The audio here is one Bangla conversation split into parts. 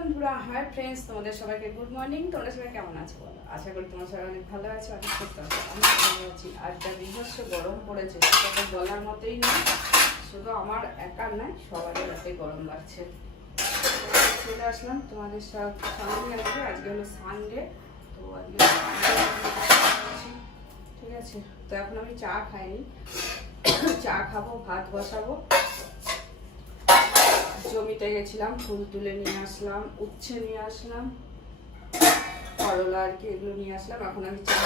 বন্ধুরা, হাই ফ্রেন্ডস, তোমাদের সবাইকে গুড মর্নিং। তোমরা সবাই কেমন আছো বলো? আশা করি তোমার সবাই অনেক ভালো আছো, অনেক সুস্থ আছো। আমি ভালো আছি। আর যা বিভৎস গরম পড়েছে সেটা তো বলার মতোই নয়, শুধু আমার একার নয়, সবারই রাতে গরম লাগছে। চলে আসলাম তোমাদের সঙ্গে আজকে। আজকে হলো সানডে, তো আজকে ঠিক আছে। তো এখন আমি চা খাইনি, চা খাবো, ভাত বসাবো। জমিতে গেছিলাম, ফুল তুলে নিয়ে আসলাম, উচ্ছে নিয়ে আসলাম, করলা আর কি, এগুলো নিয়ে আসলাম। এখন আমি চা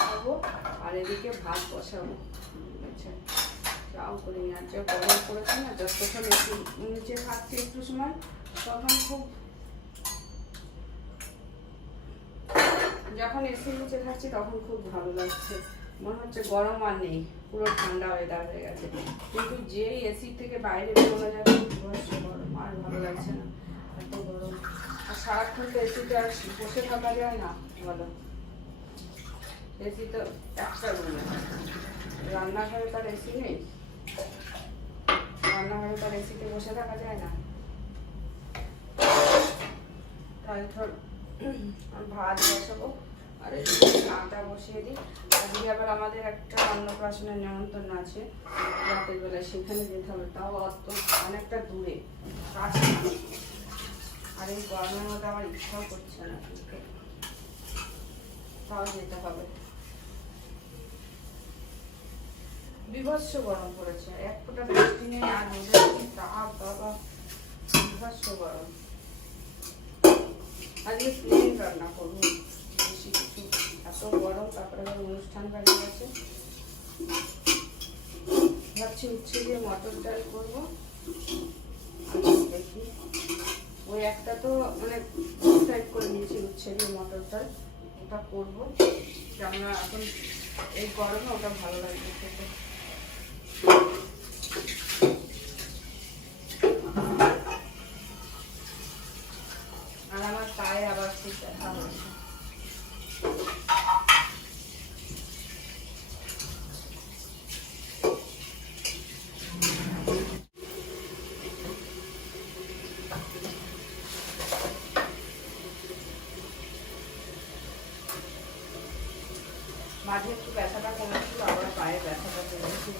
খাবো আর এদিকে ভাত বসাবো। চাও করে নিয়ে আসছে, গরম করেছে না, যতক্ষণ একটু নিচে থাকছে একটু সময়, তখন যখন এসির নিচে থাকছি তখন খুব ভালো লাগছে, মনে হচ্ছে গরম আর নেই, পুরো ঠান্ডা ওয়েদার হয়ে গেছে। কিন্তু যেই এসি থেকে বাইরে বেরোনো যাচ্ছে গরম, আর ভালো লাগছে না, এত গরম। আর সারাক্ষণ তো এসিতে আর বসে থাকা যায় না, বলো। এসি তো একটা রুমে, রান্নাঘরে তার এসি নেই, রান্নাঘরে তার এসিতে বসে থাকা যায় না। তাই ধর ভাত বসাবো আর চাটা বসিয়ে দিই। আজকে আবার আমাদের একটা অন্নপ্রাশনের নিমন্ত্রণ আছে রাতের বেলায়, সেখানে যেতে হবে, তাও অনেকটা দূরে, কাছে। আর এই গরমের মধ্যে আমার ইচ্ছাও করছে না, তাও যেতে হবে। বিভৎস গরম পড়েছে, এক ফোঁটা বৃষ্টি নেই, আর তাপ বাবা, বিভৎস গরম। আজকে প্লেন রান্না করবো, বেশি কিছু, এত গরম। তারপরে আবার অনুষ্ঠান বাড়ি আছে, ভাবছি উচ্ছে দিয়ে মটর ডাল করবো। দেখি, ওই একটা তো মানে ডিসাইড করে নিয়েছি, উচ্ছে দিয়ে মটর ডাল, ওটা করবো। কেননা এখন এই গরমে ওটা ভালো লাগবে খেতে। আর আমার পায়ে আবার খুব ব্যথা হচ্ছে। মাঝে একটু ব্যথাটা কমেছিল, আবার পায়ে ব্যথাটা কমেছে।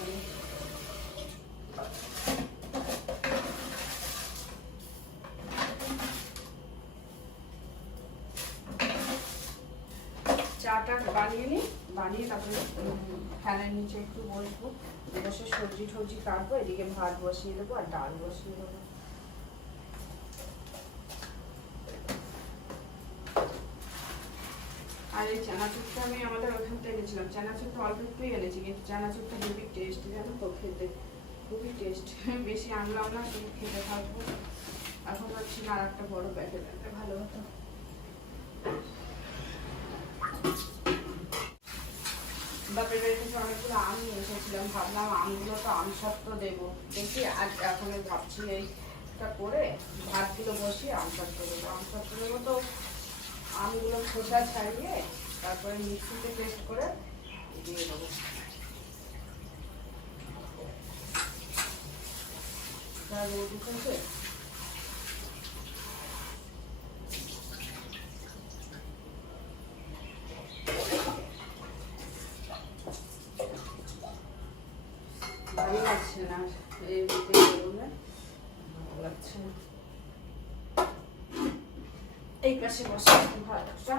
চাটা বানিয়ে নিই, বানিয়ে তারপরে ফ্যানের নিচে একটু বসবো, বসে সবজি টবজি কাটবো, এদিকে ভাত বসিয়ে দেবো আর ডাল বসিয়ে দেবো। আর এই চানাচুরটা আমি আমাদের ওখান থেকে এনেছিলাম, চানাচুরটা অল্প একটুই এনেছি, কিন্তু চানাচুরটা খুবই টেস্ট, জানো তো, খেতে খুবই টেস্ট। বেশি আনলাম না, শুধু খেতে থাকবো। এখন ভাবছি না, আর একটা বড় প্যাকেট আনতে ভালো হতো। বাপের বাড়ি থেকে অনেকগুলো আম নিয়ে এসেছিলাম, ভাবলাম আমগুলো তো আমসত্ত্ব দেবো, দেখি আজ এখন ভাবছি এইটা করে ভাতগুলো বসিয়ে আমসত্ত্ব দেবো। আমসত্ত্ব দেবো তো আমগুলো খোসা ছাড়িয়ে তারপরে মিক্সিতে পেস্ট করে দিয়ে দেবো। রোদ উঠেছে, ভালো লাগছে না, এই গরমে ভালো লাগছে না। এই পাশে বসে ভাতটা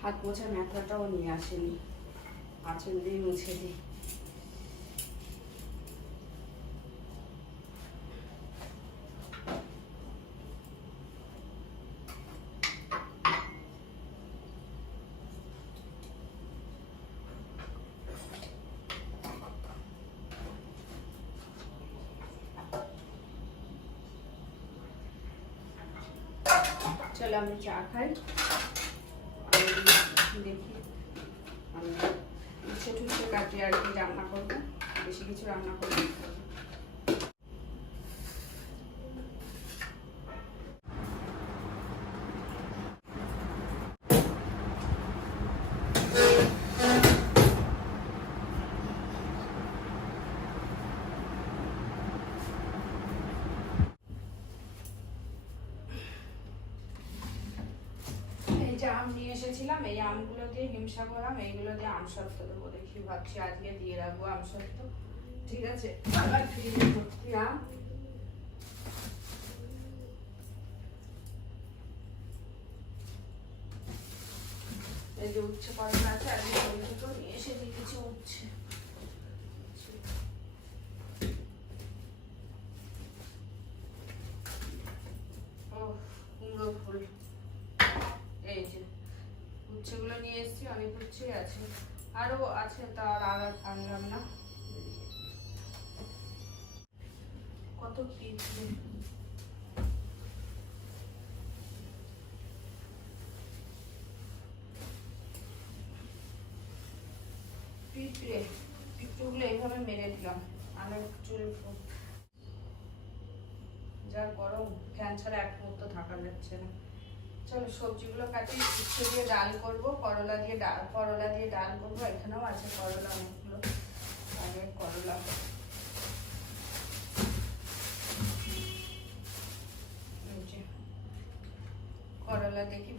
হাত মোছার ম্যাথটাও নিয়ে আসেনি, আঁচল দিয়ে মুছে দিই। চলো আমি চা খাই, দেখি আমি উচ্ছে টুচ্ছে কাটি আর কি রান্না করবো, বেশি কিছু রান্না করবো। এনেছিলাম, এই আমগুলো দিয়ে হিমসাগর আম, এইগুলো দিয়ে আমসত্ত্ব দেবো। দেখি ভাবছি আজকে দিয়ে রাখবো আমসত্ত্ব। ঠিক আছে, আবার ফ্রিজে ভর্তি আম। এই যে উচ্ছে করলা আছে, আর দুটো নিয়ে এসে দিয়ে কিছু উচ্ছে। কুমড়ো ফুল, এই যে উচ্ছেগুলো নিয়ে এসেছি, অনেক উচ্ছে আছে, আরো আছে, তার আর আনলাম না। কত পিঁপড়ে, পিঁপড়েগুলো এইভাবে মেরে দিলাম। আমার চুল যা গরম, ফ্যান ছাড়া এক মুহূর্ত থাকা যাচ্ছে না। চলো সবজিগুলো কাটি, উচ্ছে দিয়ে ডাল করবো, করলা দিয়ে ডাল করবো। এখানেও আছে করলা অনেকগুলো, আগে করলা। করলা দেখি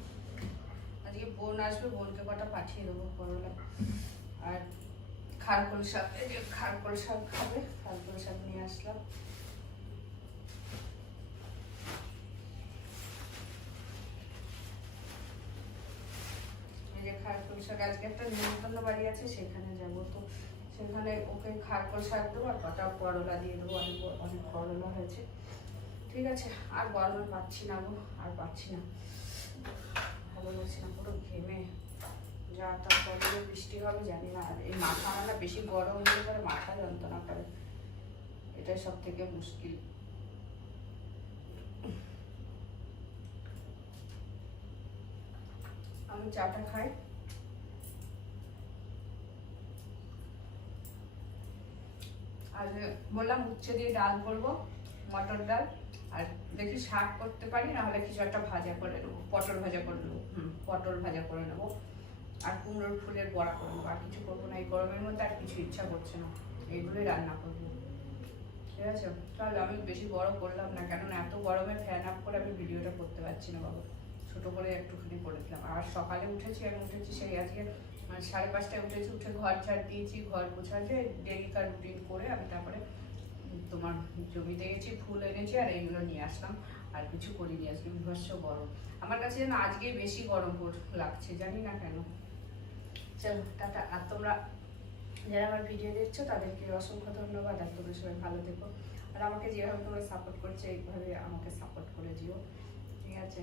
আজকে বোন আসবে, বোনকে কটা পাঠিয়ে দেবো করলা। আর খারকোল শাক, এই যে খারকোল শাক খাবে, খারকোল শাক নিয়ে আসলাম। এই যে খারকোল শাক, আজকে একটা নিমন্ত্রণ বাড়ি আছে, সেখানে যাবো, তো সেখানে ওকে খারকোল শাক দেবো আর কটা করলা দিয়ে দেবো। অনেক করলা হয়েছে। ঠিক আছে, আর গরমে পাচ্ছি না গো, আর পাচ্ছি না, ভালো লাগছে না, পুরো ঘেমে যা। তারপরে বৃষ্টি হবে জানি না। আর এই মাথা আমার বেশি গরম হলে পরে মাথা যন্ত্রণা করে, এটাই সব থেকে মুশকিল। আমি চাটা খাই। আর বললাম উচ্ছে দিয়ে ডাল করবো, মটর ডাল। আর দেখি শাক করতে পারি, না হলে কিছু একটা ভাজা করে নেবো, পটল ভাজা করে নেবো। পটল ভাজা করে নেবো, আর কুমড়োর ফুলের বড়া করে নেবো। আর কিছু করবো না, এই গরমের মধ্যে আর কিছু ইচ্ছা করছে না, এইগুলোই রান্না করবো। ঠিক আছে, তাহলে আমি বেশি বড় করলাম না, কেননা এত গরমে ফ্যান আপ করে আমি ভিডিওটা করতে পারছি না বাবা। ছোটো করে একটুখানি করেছিলাম। আর সকালে উঠেছি সেই আজকে 5:30টায় উঠেছি, উঠে ঘর ঝাড় দিয়েছি, ঘর গোছাতে ডেলিকার রুটিন করে আমি তারপরে তোমার জমিতে গেছি, ফুল এনেছি, আর এইগুলো নিয়ে আসলাম। আর কিছু করিনি, আজকে বিভৎস গরম। আমার কাছে যেন আজকেই বেশি গরম লাগছে, জানি না কেন। চলো টাটা। আর তোমরা যারা আমার ভিডিও দেখছো তাদেরকে অসংখ্য ধন্যবাদ। আর তোমরা সবাই ভালো থেকো, আর আমাকে যেভাবে তোমরা সাপোর্ট করছো এইভাবে আমাকে সাপোর্ট করে দিও। ঠিক আছে।